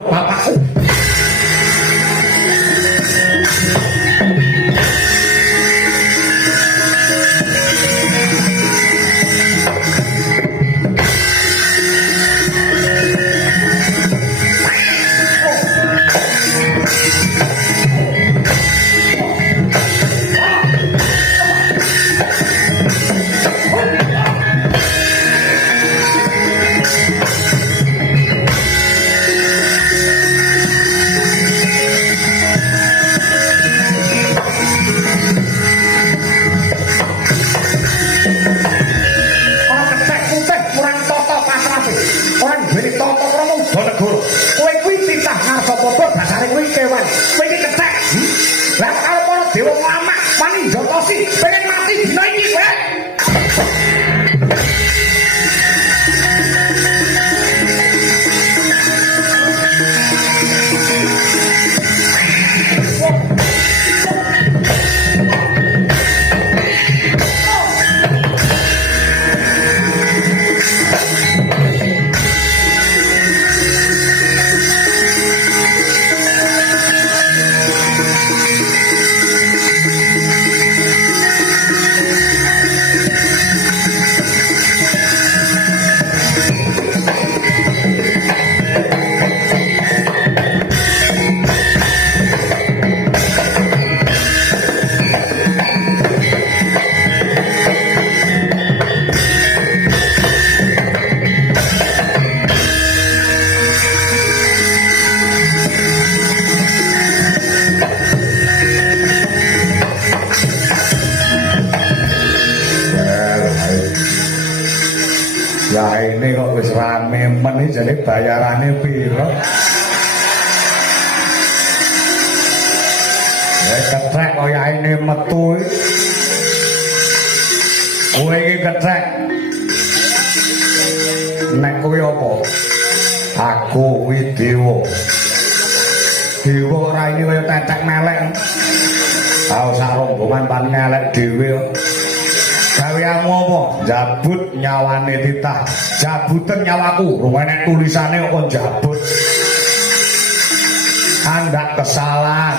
bapakku. Pengen mati dina iki kowe. Ya ini kok wis rame men iki jane bayarane piro? Ya ketrek kaya ini metu. Kowe iki ketrek. Nek kowe apa? Aku kuwi dewa. Dewa ora ini kaya tetek melek. Tau sak rombongan pan melek dhewe. Gaweanmu apa? Jabut nyawane titah. Jabutan nyawaku. Rumene tulisane kok jabut. Andak kesalahan.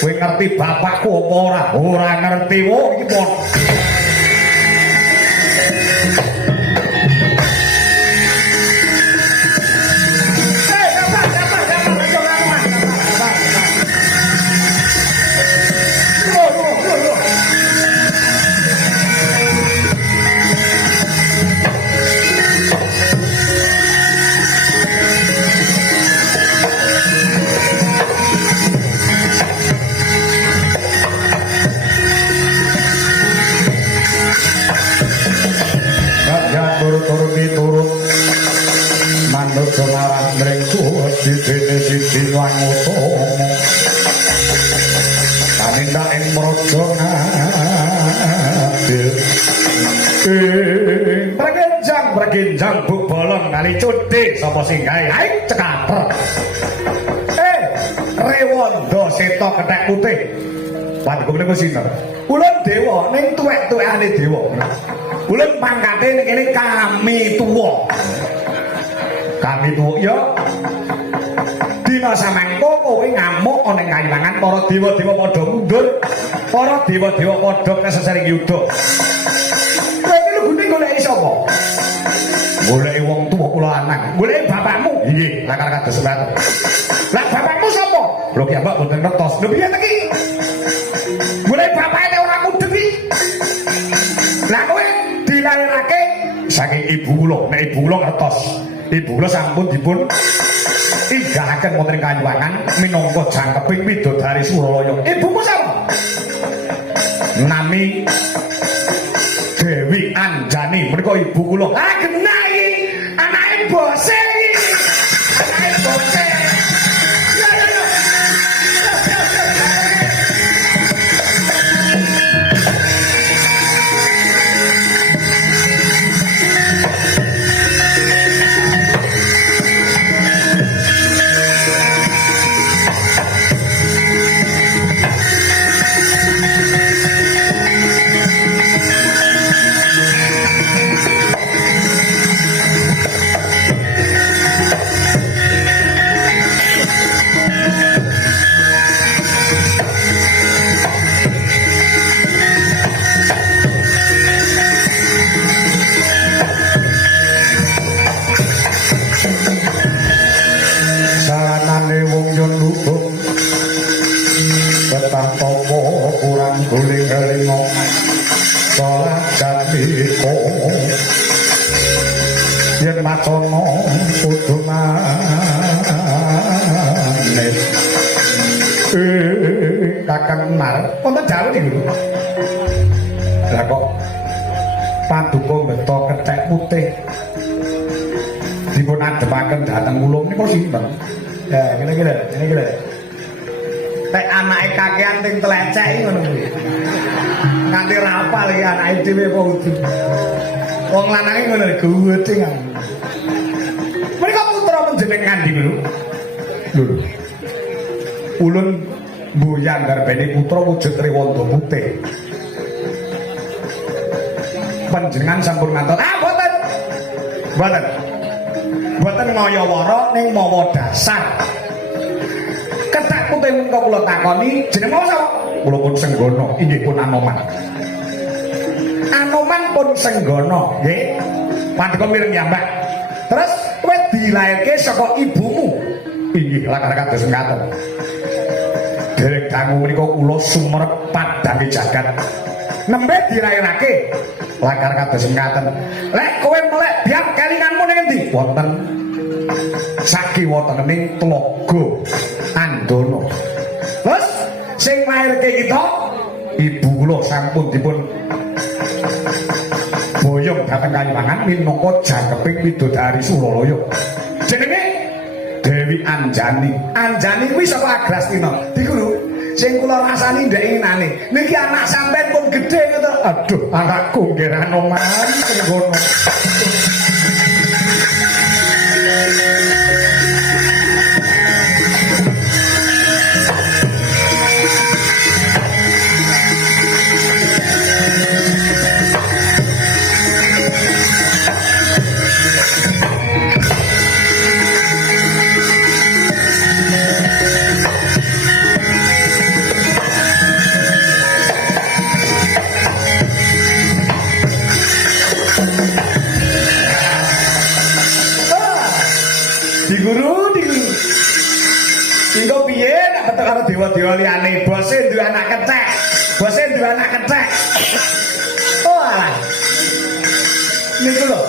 Kowe ngerti bapakku apa ora? Ora ngerti. Oh iki pon. Siji lan utama kamindak ing mraja ngadil pregenjang buk bolong kali cuti sapa sing gawe ae cekater Rewanda Seta kethek putih padha menika sinten ulun dewa ning tuwek-tuwekane dewa ulun pangkate ning kene kami tuwa ya dina samangka kowe ngamuk ana ing kayuwangan para dewa-dewa padha mundur para dewa-dewa padha kesesering yuda kowe iki lugune goleki sapa goleki wong tuwa kula anak goleki bapakmu nggih lakar kados sebat lah bapakmu sapa lho ki mbak boten ngertos lho piye iki goleki bapake ora mudheng iki lah kowe dilairake saking ibu kula nek ibu kula ngertos ibu kula sampun dipun inggahaken wonten ing kayuwangan minangka jangkeping widodari Suralaya. Ibuku sapa? Nami Dewi Anjani. Menika ibu kula. Ah genah iki. Anake bose iki. Anake bose. yen macana padha manis Kakang Mar wonten dawuh niku lha kok paduka mbeta kethek putih dipun adepaken dhateng kula menika sinten ya ngene iki lho tek anake kakean ting telecek ngono kuwi nganti rapal iki anake dhewe apa udu wong lanange ngono guwete kan menika putra panjenengan ndi lho ulun mboyan garbene putra wujud Riwanda putih panjenengan sampun ngantos boten ngayawara ning mawa dasar ketak putih menika kula takoni jeneng sapa kula pun Senggana inggih pun Anoman pun Senggana nggih paduka mireng ya Mbak terus kowe dilairke saka ibumu inggih lakar kados ngaten derek dangu menika kula sumerep padange jagat nembe dirairake lakar kados ngaten lek kowe melek biak kelinganmu ning endi wonten sakiwatening Tlaga Andana terus sing lairke kita ibu kula sampun dipun boyong dhateng Kalimangan minangka jangkeping widodari Sulalaya jenenge Dewi Anjani kuwi saka Agrastina Diguru sing kula rasani ndek inane niki anak sampean pun gedhe ngono aduh anakku nggih Anoman Senggana karo dewa-dewa liyane bose duwe anak kethek oh alah niku lho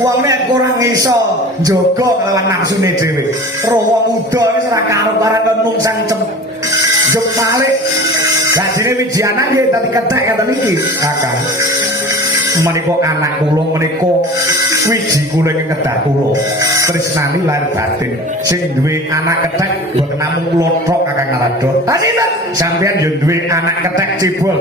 wong nek kurang iso njaga lawan nafsune dhewe rawa muda wis ora karo-karo nungsang jepalik gajine Wijiana nggih dadi kethek ngoten iki kakang menika anak kula menika wiji kula ing kedah kula tresnani lahir batin sing duwe anak kethek mboten namung kula tok Kakang Ngaladha ha sinten sampeyan yo duwe anak kethek cebol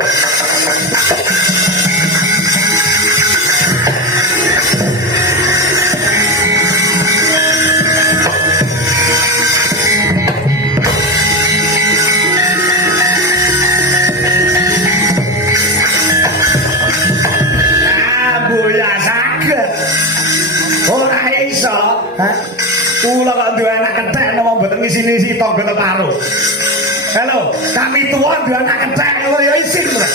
kula kok duwe anak kethek napa mboten ngisi-ngisi tangga teparo. Halo, kami tuwa duwe anak kethek kula ya isin to.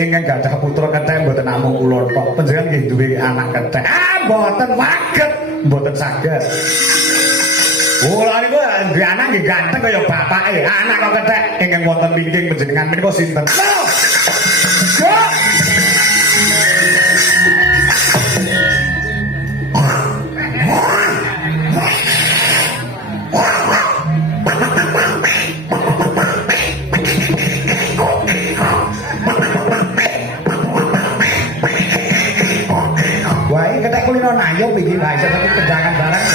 Ingkang gadah putra kethek mboten namung kula tok, panjenengan nggih duwe anak kethek. Mboten waget, mboten saged. Kula niku duwe anak nggih ganteng kaya bapake. Anak kok kethek ingkang wonten wingking panjenengan menika sinten? kulino nayong iki wae tapi kendangan barang.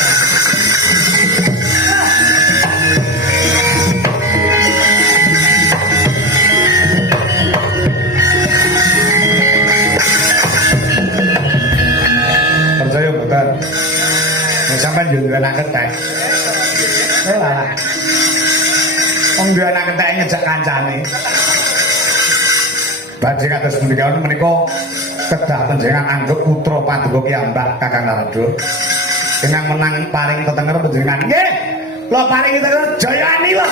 Percaya mboten? Nek sampean yo anak ketek. Lah. Wong duwe anak ketek ngejak kancane. Badhe kados punika menika kedah panjenengan anggap putra Paduka Kiambak Kakang Narada. Ingkang menang paring tetenger panjenengan. Nggih. Kula paring tetenger jayani wae.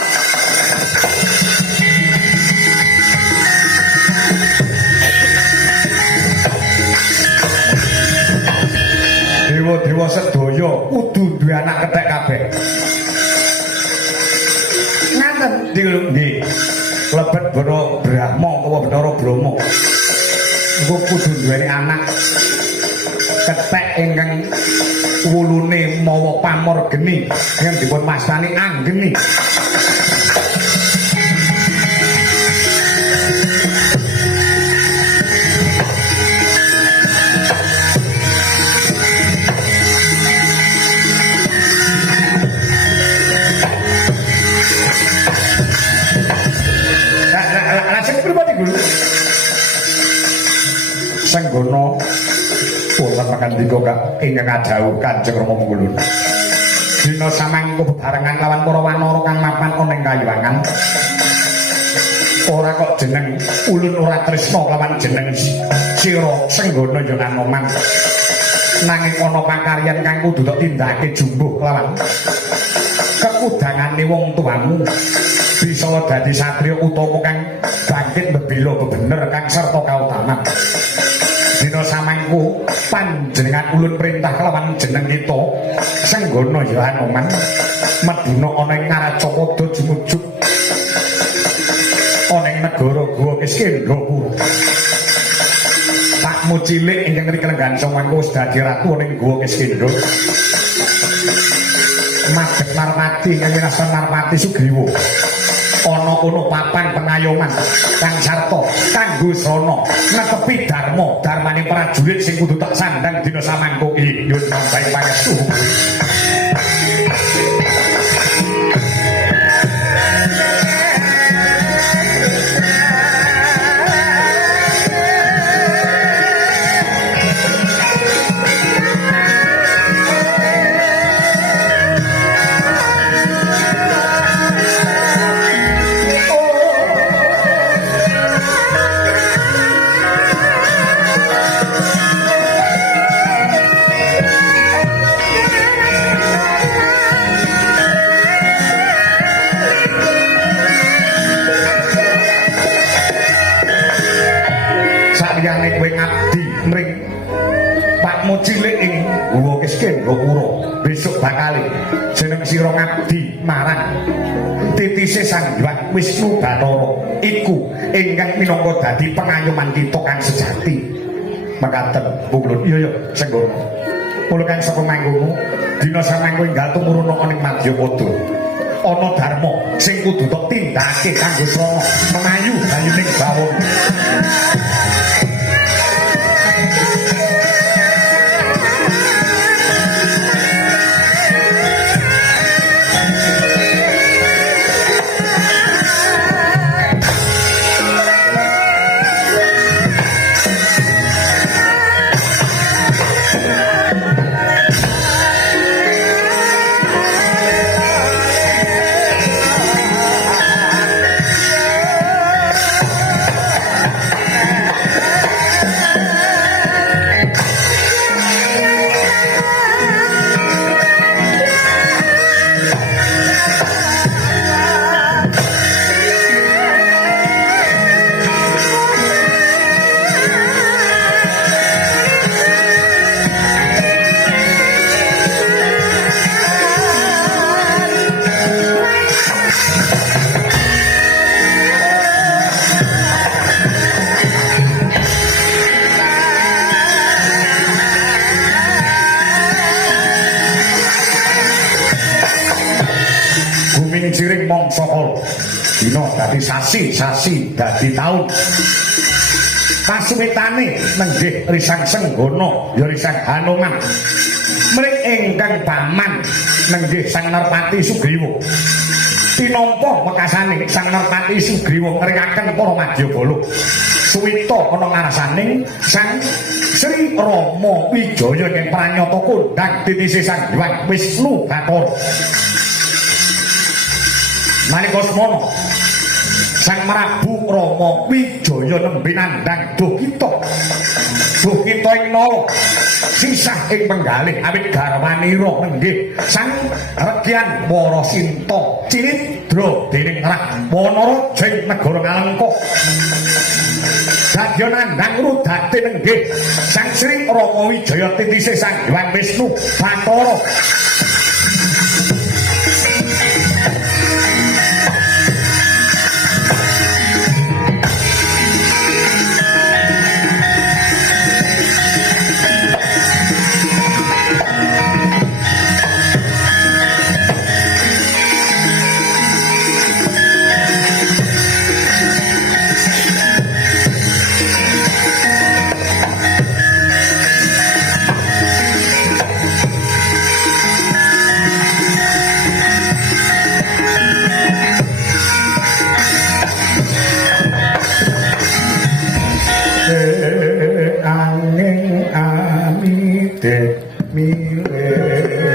Dewa-dewa sedaya kudu duwe anak ketek kabeh. Ngaten nggih. Lebet Boro Brahma utawa Bathara Brahma. Engko kudu duweni anak kethek ingkang wulune mawa pamor geni yang dipun mastani anggeni. Senggono purwan pangandika Kak ingkang adhawuh Kanjeng Rama Mangkulun. Dina samangka bebarengan lawan para wanara kang mapan ana ing kayuwangan. Ora kok jeneng ulun ora tresna lawan jeneng sira Senggono ya Anoman. Nanging ana pakaryan kang kudu tok tindakake jumbuh lawan kekudangane wong tuamu. Bisa dadi satriya utama kang bangkit bebila bebener kang sarta kautaman. Dina samangku panjenengan ulun perintah kelawan jeneng kita Senggono ya Anoman meduna ana ing Ngaracapada jumujuk ana ing negara Guwa Kiskendhapura. Pakmu cilik ingkang rikelenggan samangku wis dadi ratu ana ing Guwa Kiskendha. Madhep Narmati ingkang winastan Narmati Sugriwa. Ana kono papan pengayoman kang sarta kanggo srana netepi dharma darmane prajurit sing kudu tak sandang dina samangka iki nyuwun sampeyan pangestu. Kowe ngabdi mring Pakmu cilik ing Guwa Kiskendhapura besok bakal jeneng sira ngabdi marang titise Sang Hyang Wisnu Bathara iku ingkang minangka dadi pengayoman kita kang sejati. Mekaten Pungklun iya ya Senggono. Mula kang saka mangkono dina samangka enggal tumurun ana ing Madyapada. Ana dharma sing kudu tok tindakake kanggo srana mengayu gayuning bawon. Ciring mongso kala dina dadi sasi dadi taun pasuwitane nenggih Risang Senggono ya Risang Anoman mring ingkang paman nenggih Sang Narpati Sugriwa tinampa wekasane Sang Narpati Sugriwa ngringaken para Madyabala suwita ana ngarasaning Sang Sri Rama Wijaya ing pranyata kondhang titise Sang Hyang Wisnu Bathara. Nalika semono Sang Prabu Rama Wijaya nembe nandhang Dukita. Dukita ing nala sisah ing penggalih awit garwanira nenggih Sang Regyan Warasinta cinitra dening Rahwana ing negara Ngalengka. Dadya nandhang rudate nenggih Sang Sri Rama Wijaya titise Sang Hyang Wisnu Bathara. dek milih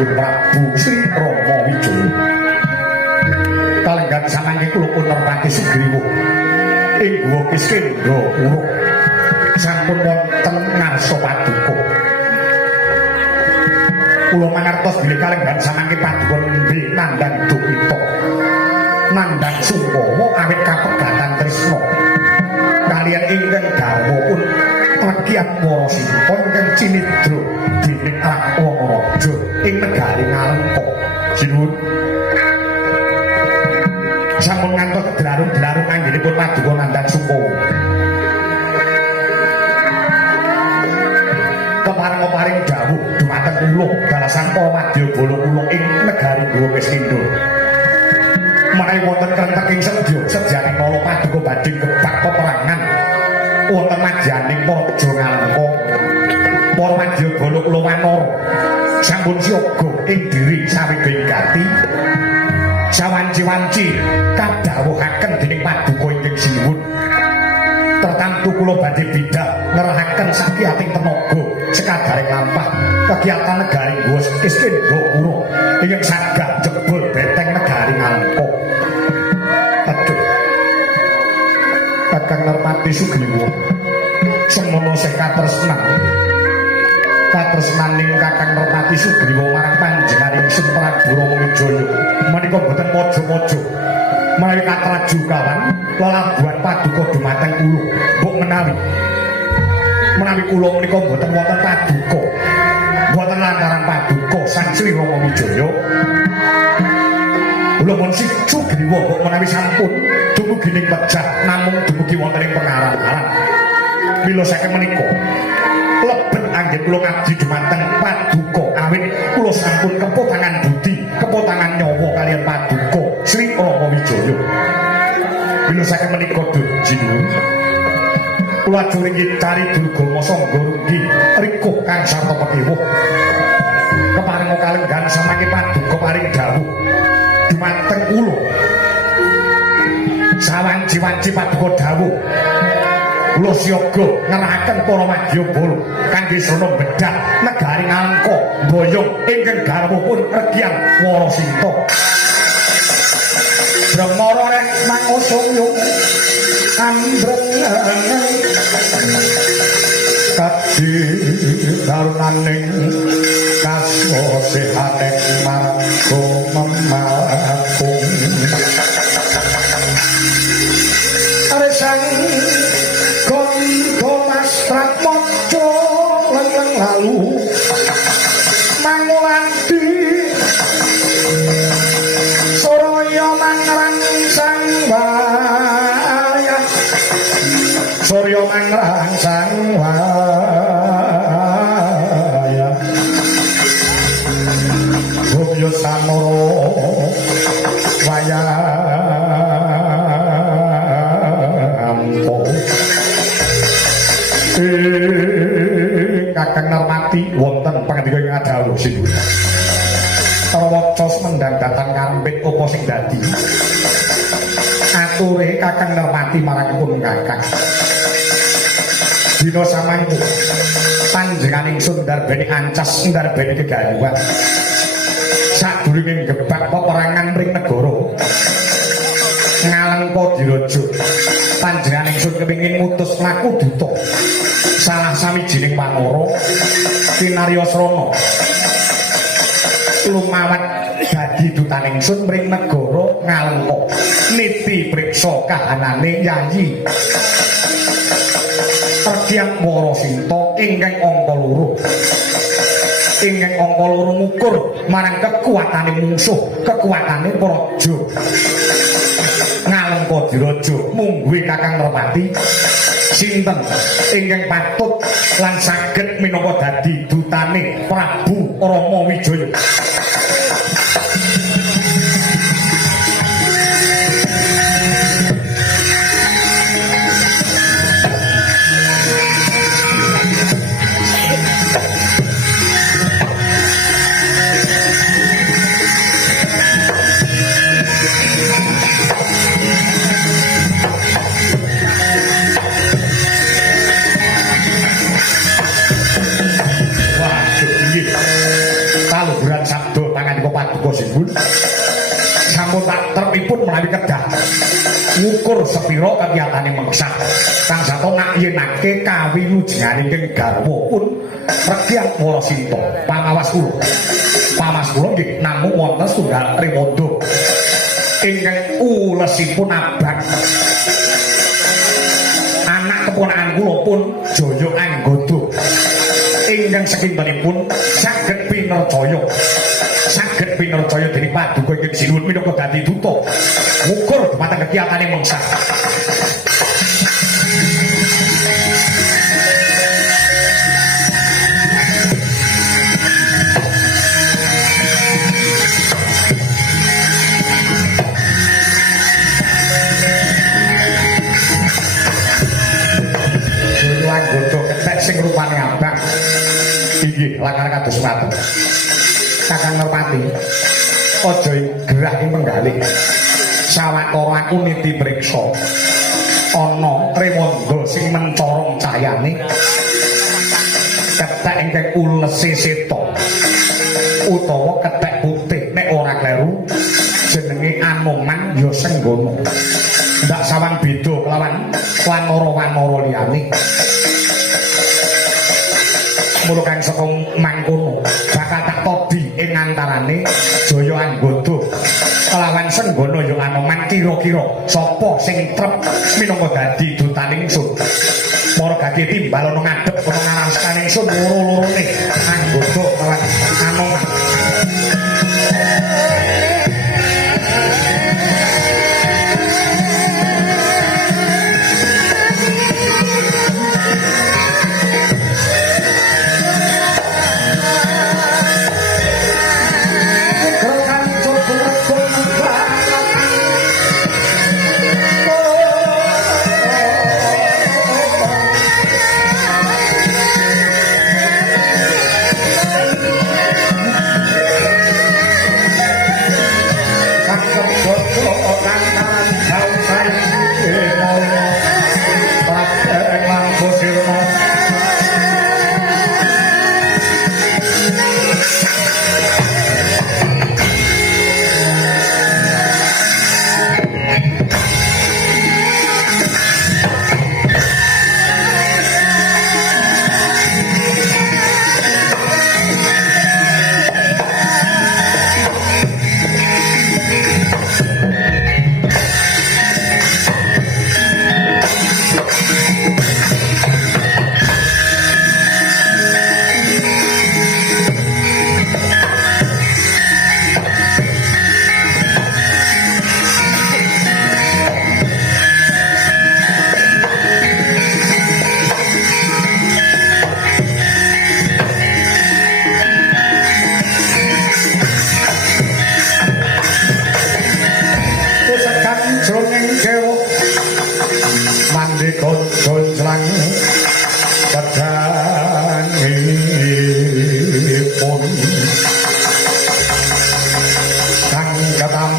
Prabu Sri Rama Wijaya kalenggan samangke kula punerpati Sugriwa ing guwa Kiskendra Uruk sampun wonten ngarsa paduka kula mangertos bilih kalenggan samangke paduka nembe nandhang Dukita nandhang Sumpawa awit kapegatan tresna kaliyan ingkang garwapun Prakyat Warasinta ingkang cinidra dening Rakwana Raja ing negari Ngalengka. Sinuwun. Sampun ngantos dlarung-dlarung anggenipun paduka nandhang Sumpawa. Kepareng-paring dawuh dumateng kula dalasan para wadyabala kula ing negari Guwa Kiskendra. Menawi wonten krenteking sedya sedyaning kala paduka badhe kebak peperangan wonten madyaning Praja Ngalengka. Para wadyabala kula wanara sampun siaga ing diri sawijining gati sawanci-wanci kadhawuhaken dening paduka ingkang sinuwun tertamtu kula badhe bidhah nerahaken sakiyating tenaga sekadaring lampah kegiatan negari Guwa Kiskendra Uruk ingkang saged jebul benteng negari Ngalengka. Aduh Kakang Nerpati Sugriwa semono sing katresnaning Kakang Nerpati Sugriwa marang panjenenganipun Prabu Rama Wijaya menika boten mojo-mojo menawi katrajukawan lelabuhan paduka dumateng kula mbok menawi kula menika boten wonten paduka boten lantaran paduka Sang Sri Rama Wijaya kula mun Sugriwa mbok menawi sampun dumugi ning pejah namung dumugi wonten ing pengaran-aran mila saking menika lebet anggen kula ngabdi dumateng paduka awit kula sampun kepotangan budi kepotangan nyawa kaliyan paduka Sri Rama Wijaya mila saking menika Jinuwun kula ajeng ngitari Durgama Sangga Runggi rikuh kang sarta petiwuh keparenga kalenggan samangke paduka paring dawuh dumateng kula sawanci-wanci paduka dawuh kula siaga ngerahaken para wadyabala kangge srana bedah negari Ngalengka boyong ingkang garwapun Regyan Warasinta Brahmara rek mangusung ambreng kadhi darunaning kasosihaning marga memakung aresang kondo mastrat moco lengeng lalu mangulandi Soraya mangrang sang wayah Sorya mangrang sang wayah Agung yo samara wayampo Kakang Narmati wonten pangandika ing adalu sing Trawaca mendang datang karempit apa sing dadi ature Kakang Narmati marang pun Kakang dina samangku panjenenganing ingsun ndarbeni ancas ndarbeni kegayuhan sadurunge gebak peperangan ring negara ngalengka diraja panjenengan ingsun kepengin ngutus laku duta salah sawijining wanara kinariyasrana lumawat dadi dutaning ingsun mring negara ngalengka niti priksa kahanane yayi Perkian Warasinta ingkang angka 2 ingkang angka 2 ngukur marang kekuatane mungsuh kekuatane praja ngalengka diraja mungguhe Kakang Narmati sinten ingkang patut lan saged minangka dadi dutane Prabu Rama Wijaya sampun tak terpipun menawi kedah ngukur sepiro kekiyatane mangsa kang sato ngyenake kawilujenganing ing garwa pun Rekyang Warasinta pangawas kula nggih namung wonten setunggal Remanda ingkang ulesipun abang anak keponakan kula pun Jaya Anggada ingkang sekintenipun saged pinercaya dening paduka ingkang sinuwun minangka dadi duta ngukur dumateng kekiyatane mangsa sing rupane abang inggih lakar kados ngaten Kakang Narmati aja gerah ing penggalih sawetara aku niti priksa ana Remanda sing mencorong cayane kethek ingkang ulese seta utawa kethek putih nek ora kleru jenenge Anoman ya Senggana ndak sawang beda kelawan wanara-wanara liyane mula kang saka mangkono bakal tak todi ing antarane Jaya Anggada kelawan Senggana ya Anoman kira-kira sapa sing trep minangka dadi dutaning ingsun para gage timbal ana ngadhep ana ngarasane ingsun loro-lorone Anggada kelawan Anoman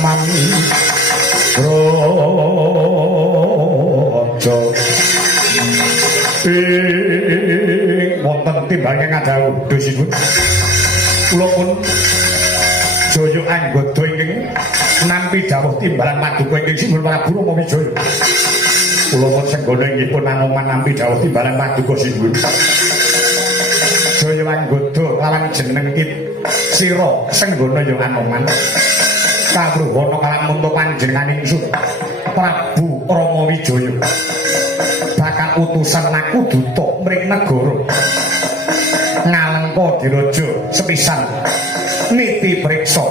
Paman Brojo wonten timbange ngadawu dosipun kula pun Jaya anggota ingkang nampi dawuh timbalan paduka ingkang simbol Prabu Rama Wijaya kula pun senggana inggih pun anoman nampi dawuh timbalan paduka simbol Jaya anggota lawan jeneng sira senggana ya anoman kawruhana kalamun to panjenenganing ingsun Prabu Rama Wijaya bakal utusan laku duta mring negara Ngalengka Diraja sepisan niti priksa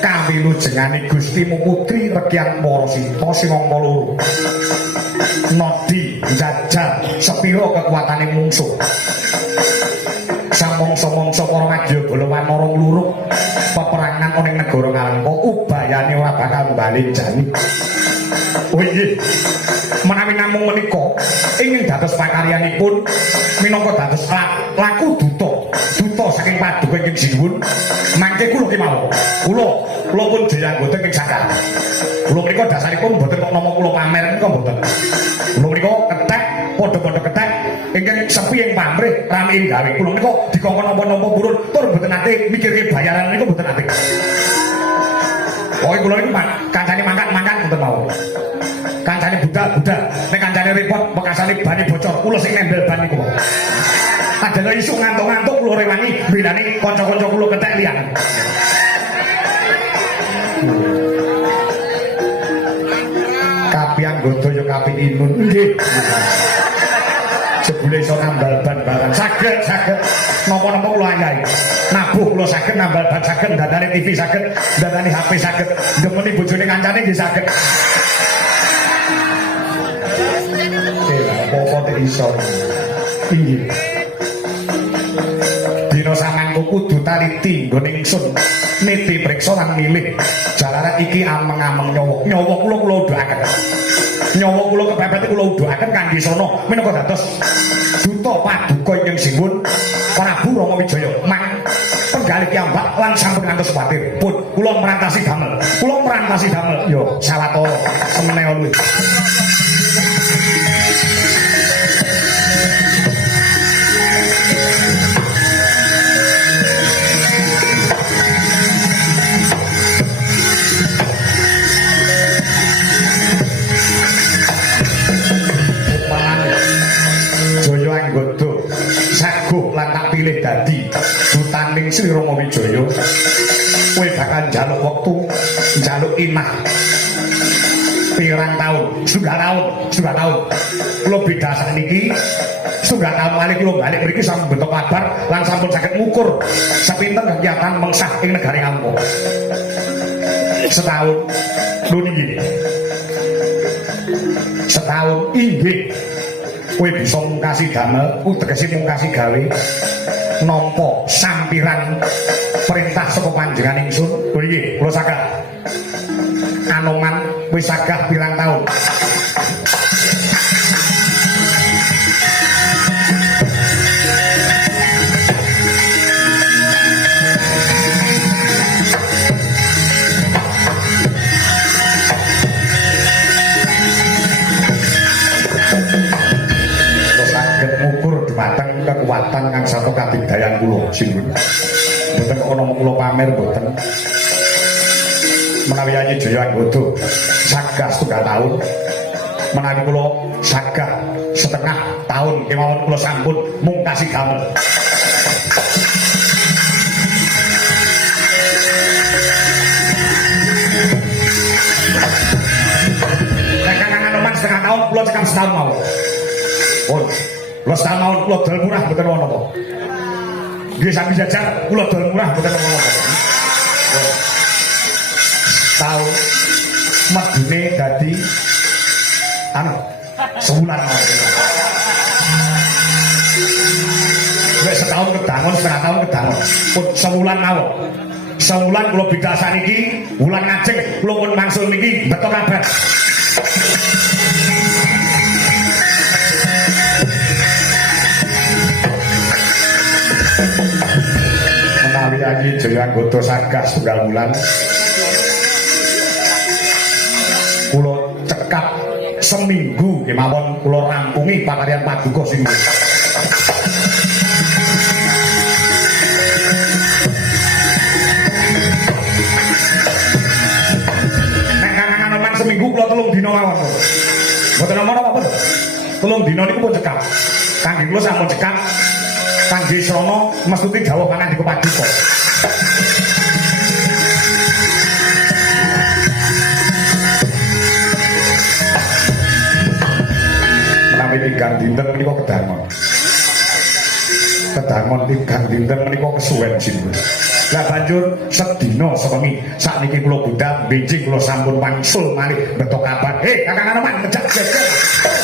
kawilujengane Gustimu Putri Regyan Parasita sing angka loro nadi njajal sepira kekuatane mungsuh samangsa-mangsa para wadyabala wanara nglurug peperangan ana ing negara Ngalengka ubayane ora bakal bali jani. Oh inggih, menawi namung menika ingin dados pakaryanipun minangka dados laku duta saking paduka ingkang sinuwun mangke kula kemawon kula pun jaya anggota ing Sakar kula menika dasaripun mboten kok nama kula pamer menika mboten kula menika ketek padha-padha ketek ingkang sepi ing pamrih rame ing gawe kula menika dikongkon napa-napa purun tur mboten nate mikirke bayaran niku mboten nate. Pokoke kula iki kancane mangkat-mangkat mboten mau. Kancane budal-budal, nek kancane repot bekasane bane bocor, kula sing nembel ban niku. Adalah isu ngantuk-ngantuk kula rewangi bilane kanca-kanca kula ketek liyan. Kapi anggota ya kapi inun nggih. Jebule iso nambal ban barang saged napa-napa kula ayahi. Nabuh kula saged nambal ban saged, dandani TV saged, dandani HP saged, ndemeni bojone kancane nggih saged. Apa iso inggih dina samangku kudu taliti nggone ingsun niti priksa lan milih jalaran iki ameng-ameng nyawa kula udhakaken nyawa kula kepepet kula udhakaken kangge sono menika dados duta paduka ingkang sinuwun Prabu Rama Wijaya mang penggalih kiambak lan sampun ngantos kuwatir pun kula merantasi damel yo sawetara semene luwih. Lan tak pilih dadi dutaning Sri Rama Wijaya kowe bakal njaluk wektu njaluk inah pirang taun setunggal taun kula beda sakniki setunggal taun malih kula balik mriki sampun bentuk kabar lan sampun saged ngukur sepinten kegiatan mengsah ing negari Ngalengka setahun lho niki setahun inggih kowe bisa mungkasi damel tegese mungkasi gawe nampa sampiran perintah saka panjenengan ingsun lho iki kula saged anoman wis sagah pirang taun kekuatan kang satu kabidayan kula sinuwun mboten kok ana kula pamer mboten menawi Yayi Jaya anggota sagah setunggal taun menawi kula sagah setengah taun kemawon kula sampun mungkasi damel nek kang anoman setengah taun kula cekap setahun mawon pun kula setahun mawon kula dol murah mboten ana apa nggih sami jajal kula dol murah mboten ana apa tahun medune dadi sebulan wis setahun kedangun setengah tahun kedangun pun sebulan mawon sebulan kula bidasan iki wulan ngajeng kula pun mangsul niki beto kabar menawi Yayi Jaya anggota sagah setunggal wulan cekap seminggu kemawon kula rampungi pakaryan paduka sing nek kangen Anoman seminggu kula 3 dina mawon mboten apa-apa lho 3 dina niku pun cekap kangge kula sampun cekap kangge sono mestuti dawuh pangan di paduka tigang dinten menika kedangon. Kedangon tigang dinten menika kesuwen sinten. Lah banjur sedina sewengi sakniki kula budal benjing kula sampun wangsul malih beto kabar. Kakang Anoman ngejak jejer.